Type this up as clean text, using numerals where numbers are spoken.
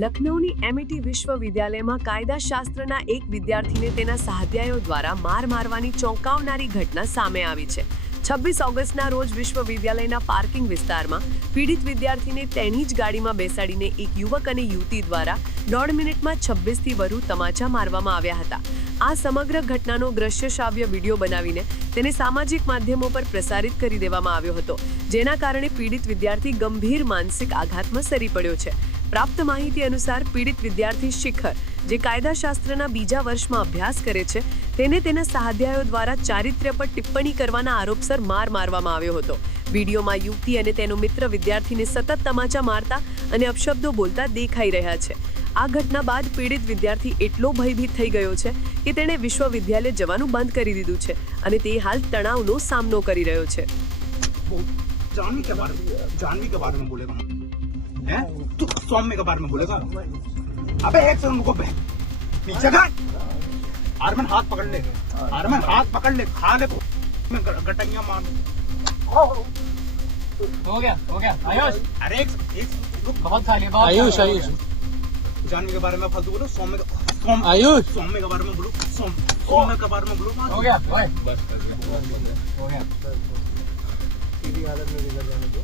લખનૌની MET વિશ્વવિદ્યાલયમાં કાયદાશાસ્ત્રના એક વિદ્યાર્થીને તેના સહાધ્યાયીઓ દ્વારા માર મારવાની ચોંકાવનારી ઘટના સામે આવી છે. 26 ઓગસ્ટના રોજ વિશ્વવિદ્યાલયના પાર્કિંગ વિસ્તારમાં પીડિત વિદ્યાર્થીને તેની જ ગાડીમાં બેસાડીને એક યુવક અને યુવતી દ્વારા 1.5 મિનિટમાં 26થી વધુ તમાચા મારવામાં આવ્યા હતા. આ સમગ્ર ઘટનાનો દ્રશ્ય શ્રાવ્ય વિડીયો બનાવીને તેને સામાજિક માધ્યમો પર પ્રસારિત કરી દેવામાં આવ્યો હતો, જેના કારણે પીડિત વિદ્યાર્થી ગંભીર માનસિક આઘાતમાં સરી પડ્યો છે. પ્રાપ્ત માહિતી અનુસાર પીડિત વિદ્યાર્થી શિખર, જે કાયદાશાસ્ત્રના બીજા વર્ષમાં અભ્યાસ કરે છે, તેને તેના સહાધ્યાયીઓ દ્વારા ચારિત્ર્ય પર ટિપ્પણી કરવાના આરોપસર મારવામાં આવ્યો હતો. વિડીયોમાં યુવતી અને તેનો મિત્ર વિદ્યાર્થીને સતત તમાચા મારતા અને અપશબ્દો બોલતા દેખાઈ રહ્યા છે. આ ઘટના બાદ પીડિત વિદ્યાર્થી એટલો ભયભીત થઈ ગયો છે કે તેણે વિશ્વવિદ્યાલય જવાનું બંધ કરી દીધું છે અને તે હાલ તણાવનો સામનો કરી રહ્યો છે. जानवी के बारे में बोलेगा हैं? तू सौम्य के बारे में बोलेगा? अबे एक सेकंड रुको बे, पीछे कर. आरमन हाथ पकड़ ले, आरमन हाथ पकड़ ले, खा ले मैं गटैया मार. हो गया आयुष. अरे एक रुक, बहुत खा लिया. आयुष जानवी के बारे में फालतू बोलो. आयुष सौम्य के बारे में बोलो. सौम्य के बारे में बोलो. हो गया बस हो गया. हालत में बिगड़ जाने दो.